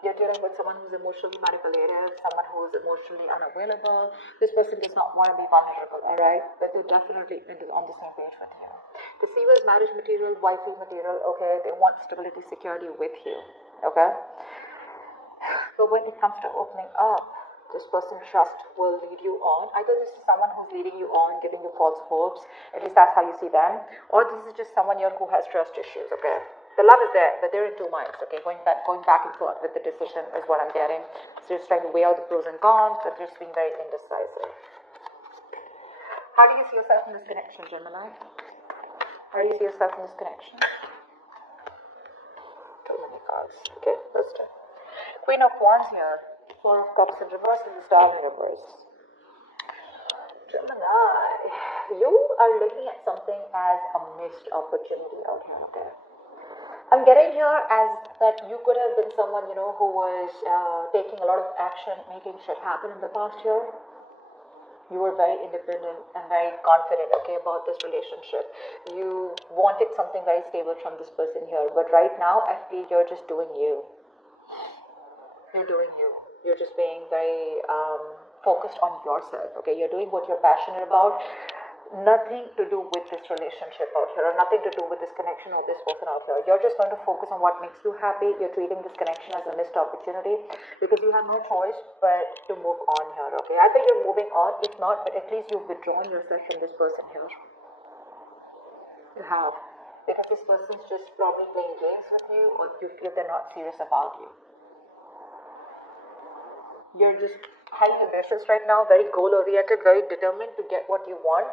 You're dealing with someone who's emotionally manipulative, someone who's emotionally unavailable. This person does not want to be vulnerable, alright? But they're definitely on the same page with you. The Deceiver is marriage material, wifey material, okay? They want stability, security with you, okay? But when it comes to opening up, this person just will lead you on. Either this is someone who's leading you on, giving you false hopes, at least that's how you see them, or this is just someone here who has trust issues, okay? The love is there, but they're in two minds, okay? Going back and forth with the decision is what I'm getting. So just trying to weigh out the pros and cons, but just being very indecisive. How do you see yourself in this connection, Gemini? How do you see yourself in this connection? Too many cards. Okay, let's try. Queen of Wands here. Four of Cups in reverse and the Star in reverse. Gemini, you are looking at something as a missed opportunity out here, okay? I'm getting here as that you could have been someone, who was taking a lot of action, making shit happen in the past year. You were very independent and very confident, okay, about this relationship. You wanted something very stable from this person here. But right now, I feel you're just doing you. You're doing you. You're just being very focused on yourself, okay? You're doing what you're passionate about. Nothing to do with this relationship out here, or nothing to do with this connection or this person out here. You're just going to focus on what makes you happy. You're treating this connection as a missed opportunity because you have no choice but to move on here, okay? I think you're moving on, if not, but at least you've withdrawn yourself from this person here. You have. Because this person's just probably playing games with you, or you feel they're not serious about you. You're just highly ambitious right now, very goal-oriented, very determined to get what you want.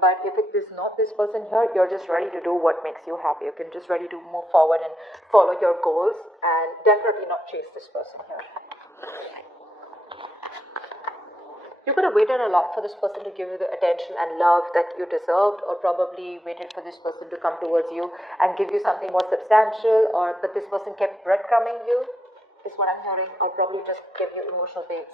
But if it is not this person here, you're just ready to do what makes you happy. You can just ready to move forward and follow your goals and definitely not chase this person here. You could have waited a lot for this person to give you the attention and love that you deserved, or probably waited for this person to come towards you and give you something more substantial, but this person kept breadcrumbing you, is what I'm hearing, or probably just give you emotional base.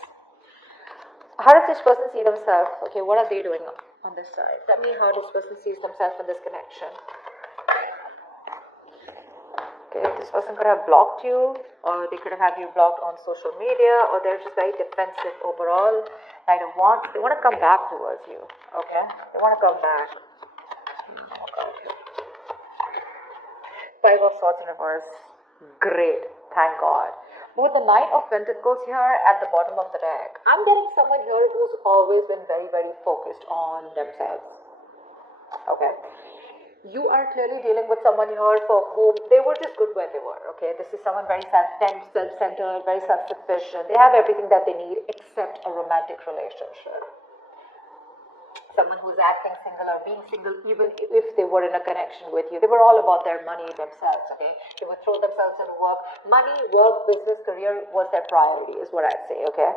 How does this person see themselves? Okay, what are they doing on this side? Tell me how this person sees themselves in this connection. Okay, this person could have blocked you, or they could have had you blocked on social media, or they're just very defensive overall. Knight of Wands, they want to come back towards you, okay? They want to come back. Oh God. Five of Swords in reverse. Great, thank God. With the Knight of Pentacles here at the bottom of the deck, I'm getting someone here who's always been very, very focused on themselves. Okay. You are clearly dealing with someone here for whom they were just good where they were. Okay. This is someone very self-centered, very self-sufficient. They have everything that they need except a romantic relationship. Someone who's acting single or being single, even if they were in a connection with you. They were all about their money themselves, okay? They would throw themselves into work. Money, work, business, career was their priority, is what I'd say, okay?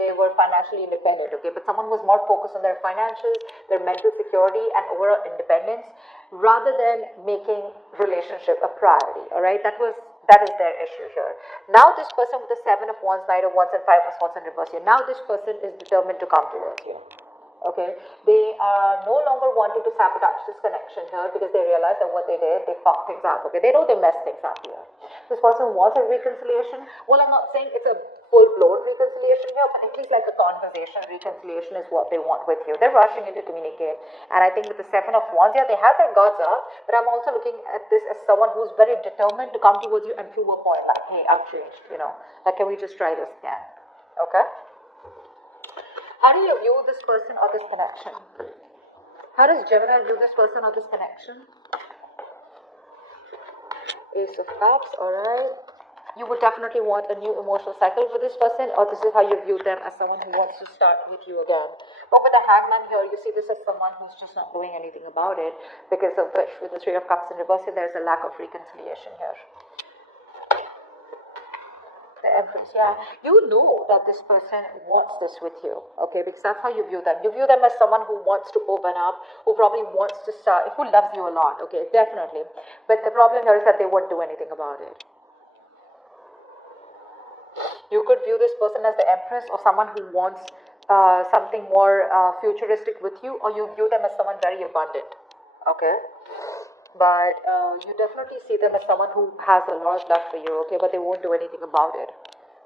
They were financially independent, okay? But someone was more focused on their financials, their mental security, and overall independence, rather than making relationship a priority, all right? That is their issue here. Now this person with the Seven of Wands, Knight of Wands, and Five of Swords in reverse here, now this person is determined to come towards you. Okay, they are no longer wanting to sabotage this connection here because they realize that what they did, they fucked things up. Okay, they know they messed things up here. This person wants a reconciliation. Well, I'm not saying it's a full-blown reconciliation here, but at least like a conversation, reconciliation is what they want with you. They're rushing in to communicate. And I think with the Seven of Wands, yeah, they have their guards up, but I'm also looking at this as someone who's very determined to come towards you and prove a point, like, hey, I've changed, like, can we just try this again? Okay? How do you view this person or this connection? How does Gemini view this person or this connection? Ace of Cups, alright. You would definitely want a new emotional cycle with this person, or this is how you view them as someone who wants to start with you again. But with the Hangman here, you see this as someone who's just not doing anything about it, because of which with the Three of Cups in reverse, there's a lack of reconciliation here. The Empress, yeah. You know that this person wants this with you, okay? Because that's how you view them. You view them as someone who wants to open up, who probably wants to start, who loves you a lot, okay? Definitely. But the problem here is that they won't do anything about it. You could view this person as the Empress or someone who wants something more futuristic with you, or you view them as someone very abundant, okay? but you definitely see them as someone who has a lot of love for you, okay, but they won't do anything about it.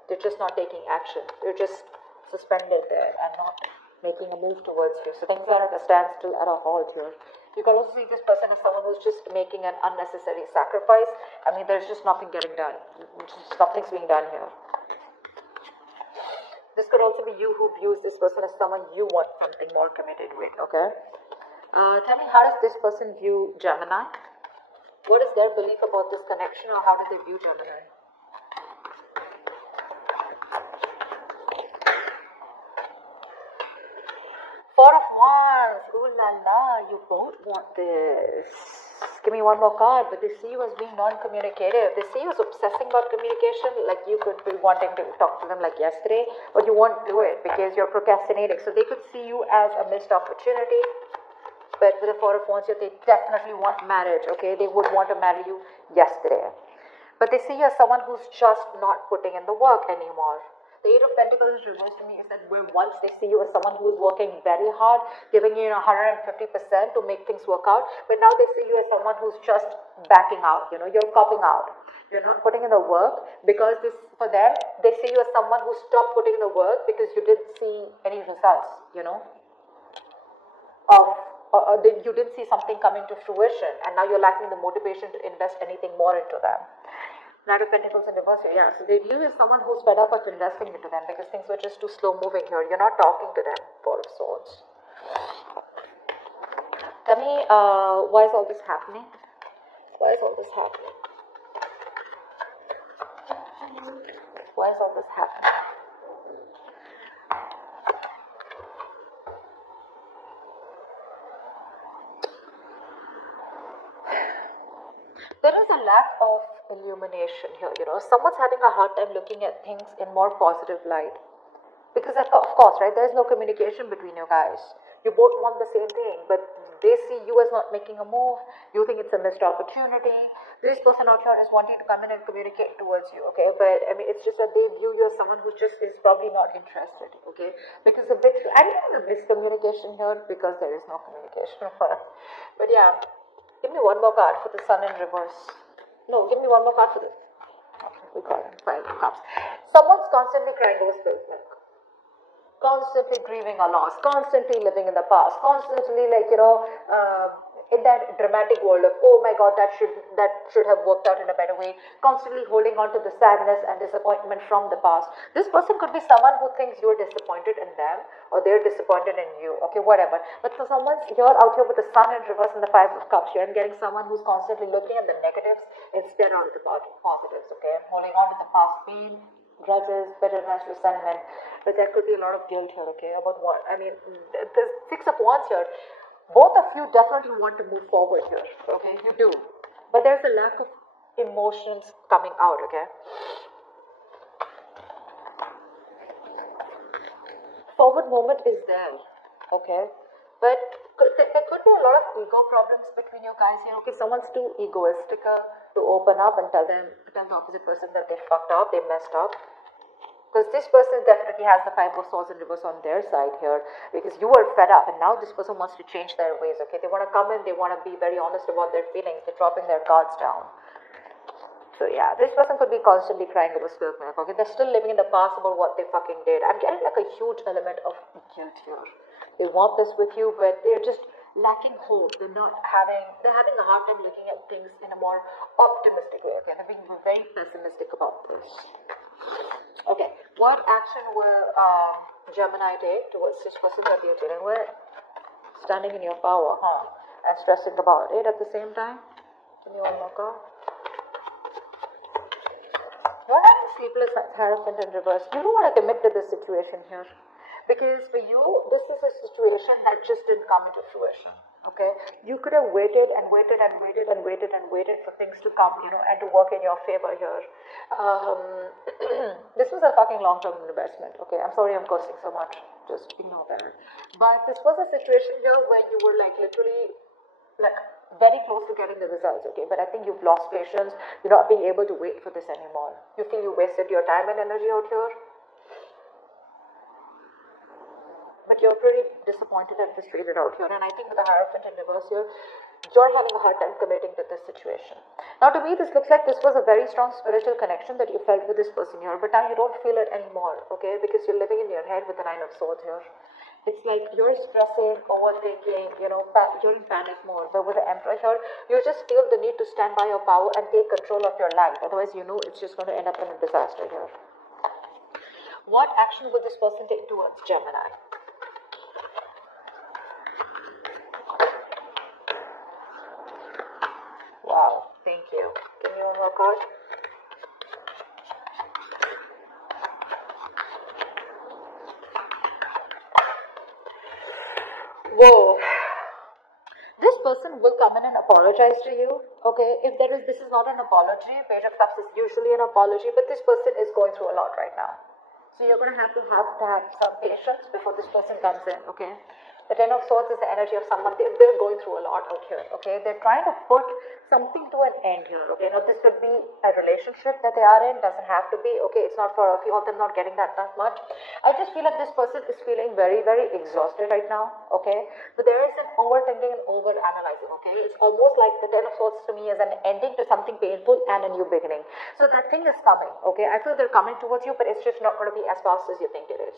They're just not taking action. They're just suspended there and not making a move towards you. So things are at a standstill, at a halt here. You can also see this person as someone who's just making an unnecessary sacrifice. I mean, there's just nothing getting done. Just nothing's being done here. This could also be you who views this person as someone you want something more committed with, okay? Tell me, how does this person view Gemini? What is their belief about this connection, or how do they view Gemini? Four of Wands. Ooh la la, you both want this. Give me one more card. But they see you as being non-communicative. They see you as obsessing about communication. Like you could be wanting to talk to them like yesterday, but you won't do it because you're procrastinating. So they could see you as a missed opportunity. But with the Four of Wands here, they definitely want marriage, okay? They would want to marry you yesterday. But they see you as someone who's just not putting in the work anymore. The Eight of Pentacles reversed to me is that where once they see you as someone who's working very hard, giving you 150% to make things work out, but now they see you as someone who's just backing out, you're copping out. You're not putting in the work because this, for them, they see you as someone who stopped putting in the work because you didn't see any results, you didn't see something coming to fruition, and now you're lacking the motivation to invest anything more into them. Knight of Pentacles in reverse here, yeah. So they view you as someone who's fed up of investing into them because things were just too slow moving here. You're not talking to them. Four of Swords. Tell me, why is all this happening? Why is all this happening? Why is all this happening? There is a lack of illumination here, someone's having a hard time looking at things in more positive light. Because of course, right, there is no communication between you guys. You both want the same thing, but they see you as not making a move. You think it's a missed opportunity. This person out here is wanting to come in and communicate towards you, okay? But I mean, it's just that they view you as someone who just is probably not interested, okay? Because of which, I don't know, miscommunication here because there is no communication. But yeah, give me one more card for the Sun in reverse. No, give me one more card for this. Okay, we got it. Five of Cups. Someone's constantly crying over spilled milk. Constantly grieving a loss. Constantly living in the past. Constantly, in that dramatic world of, oh my God, that should have worked out in a better way. Constantly holding on to the sadness and disappointment from the past. This person could be someone who thinks you're disappointed in them, or they're disappointed in you. Okay, whatever. But for someone, you're out here with the Sun in reverse and the Five of Cups here, I'm getting someone who's constantly looking at the negatives instead of the positives. Okay, and holding on to the past pain, grudges, bitterness, resentment. But there could be a lot of guilt here, okay, about what, I mean, the Six of Wands here. Both of you definitely want to move forward here, okay, you do. But there's a lack of emotions coming out, okay. Forward movement is there, okay. But there could be a lot of ego problems between you guys here, okay. Someone's too egoistic to open up and tell the opposite person that they fucked up, they messed up. Because this person definitely has the Five of Swords in reverse on their side here, because you were fed up and now this person wants to change their ways, okay? They want to come in, they want to be very honest about their feelings, they're dropping their guards down. So yeah, this person could be constantly crying over spilled milk, okay? They're still living in the past about what they fucking did. I'm getting like a huge element of guilt here. They want this with you, but they're just lacking hope. They're having a hard time looking at things in a more optimistic way, okay? They're being very pessimistic about this. Okay, what action will Gemini take towards this person that you're dealing with? Standing in your power, and stressing about it at the same time? Give me one more card. You're having sleepless harassment in reverse. You don't want to commit to this situation here. Because for you, this is a situation that just didn't come into fruition. Okay, you could have waited and waited and waited and waited and waited for things to come, and to work in your favor here. This was a fucking long-term investment. Okay, I'm sorry I'm cursing so much. Just ignore that. But this was a situation here where you were literally very close to getting the results. Okay, but I think you've lost patience. You're not being able to wait for this anymore. You feel you wasted your time and energy out here. But you're pretty disappointed and frustrated out here, and I think with the Hierophant in reverse here, you're having a hard time committing to this situation. Now, to me, this looks like this was a very strong spiritual connection that you felt with this person here, but now you don't feel it anymore, okay? Because you're living in your head with the Nine of Swords here. It's like you're stressing, overthinking, you're in panic mode. But with the Emperor here, you just feel the need to stand by your power and take control of your life. Otherwise, it's just going to end up in a disaster here. What action would this person take towards Gemini? Wow, thank you. Give me one more card. Whoa. This person will come in and apologize to you, okay? If this is not an apology. Page of Cups is usually an apology, but this person is going through a lot right now. So you're going to have some patience before this person comes in, okay? The Ten of Swords is the energy of someone. They're going through a lot out here, okay? They're trying to put something to an end here, okay? Now, this could be a relationship that they are in. Doesn't have to be, okay? It's not for a few of them not getting that much. I just feel like this person is feeling very, very exhausted right now, okay? But there is an overthinking and over-analyzing, okay? It's almost like the Ten of Swords to me is an ending to something painful and a new beginning. So that thing is coming, okay? I feel they're coming towards you, but it's just not going to be as fast as you think it is.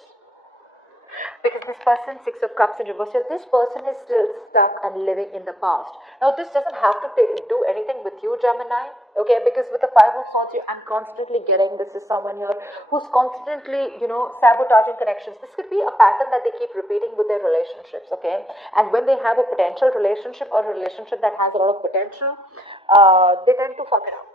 Because this person, Six of Cups in reverse, this person is still stuck and living in the past. Now, this doesn't have to do anything with you, Gemini, okay? Because with the Five of Swords, I'm constantly getting this is someone here who's constantly, sabotaging connections. This could be a pattern that they keep repeating with their relationships, okay? And when they have a potential relationship or a relationship that has a lot of potential, they tend to fuck it up.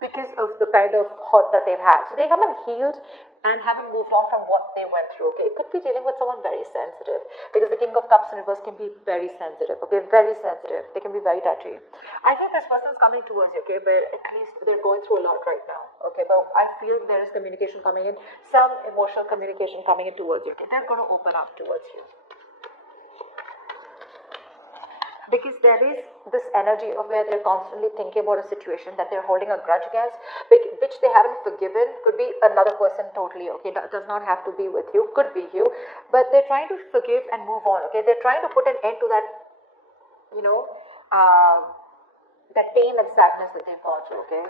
Because of the kind of hurt that they've had. So they haven't healed and haven't moved on from what they went through, okay? It could be dealing with someone very sensitive, because the King of Cups in reverse can be very sensitive, okay? Very sensitive. They can be very touchy. I think this person is coming towards you, okay? But at least they're going through a lot right now, okay? But I feel there is communication coming in, some emotional communication coming in towards you, okay? They're going to open up towards you. Because there is this energy of where they're constantly thinking about a situation that they're holding a grudge against, which they haven't forgiven. Could be another person totally, okay? That does not have to be with you, could be you. But they're trying to forgive and move on, okay? They're trying to put an end to that, that pain and sadness that they've gone through, okay?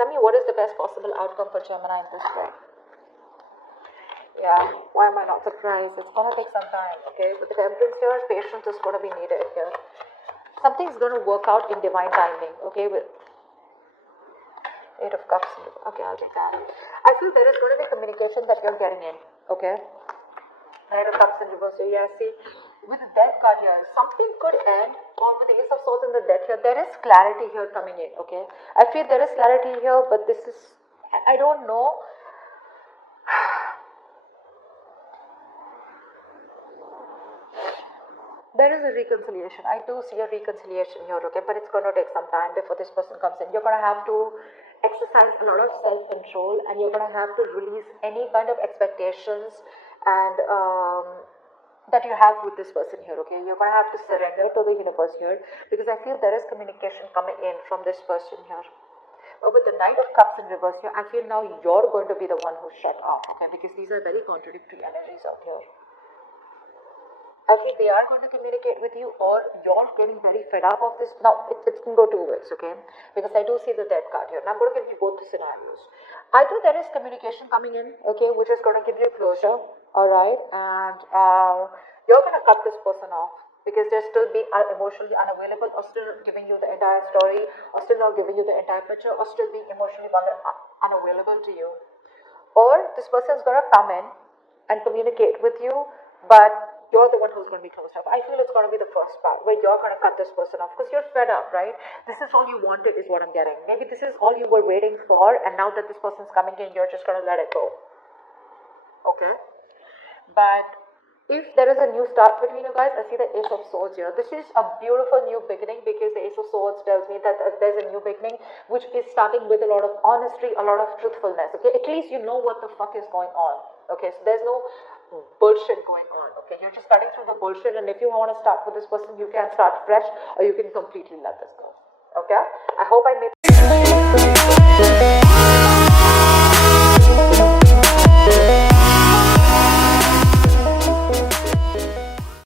Tell me, what is the best possible outcome for Gemini in this way? Yeah, why am I not surprised? It's going to take some time, okay? With the Temperance here, patience is going to be needed here. Something's going to work out in divine timing, okay? With Eight of Cups. Okay, I'll take that. I feel there is going to be communication that you're getting in, okay? Eight of Cups in reverse. So, yeah, see, with the Death card here, something could end, or with the Ace of Swords in the Death here, there is clarity here coming in, okay? I feel there is clarity here, but this is, I don't know. There is a reconciliation. I do see a reconciliation here, okay? But it's going to take some time before this person comes in. You're going to have to exercise a lot of self-control, and you're going to have to release any kind of expectations and that you have with this person here, okay? You're going to have to surrender to the universe here, because I feel there is communication coming in from this person here. But with the Knight of Cups in reverse here, I feel now you're going to be the one who's shut off, okay? Because these are very contradictory energies out here. I feel they are going to communicate with you, or you're getting very fed up of this. Now, it can go two ways, okay? Because I do see the Death card here. And I'm going to give you both the scenarios. I do there is communication coming in, okay, which is going to give you closure, alright? And you're going to cut this person off, because they're still being emotionally unavailable, or still giving you the entire story, or still not giving you the entire picture, or still being emotionally unavailable to you. Or this person is going to come in and communicate with you, but you're the one who's going to be closed off. I feel it's going to be the first part, where you're going to cut this person off, because you're fed up, right? This is all you wanted is what I'm getting. Maybe this is all you were waiting for, and now that this person's coming in, you're just going to let it go. Okay? But if there is a new start between you guys, I see the Ace of Swords here. This is a beautiful new beginning, because the Ace of Swords tells me that there's a new beginning, which is starting with a lot of honesty, a lot of truthfulness, okay? At least you know what the fuck is going on, okay? So there's no bullshit going on, okay? You're just cutting through the bullshit, and if you want to start with this person, you can start fresh, or you can completely let this go, okay? I hope I made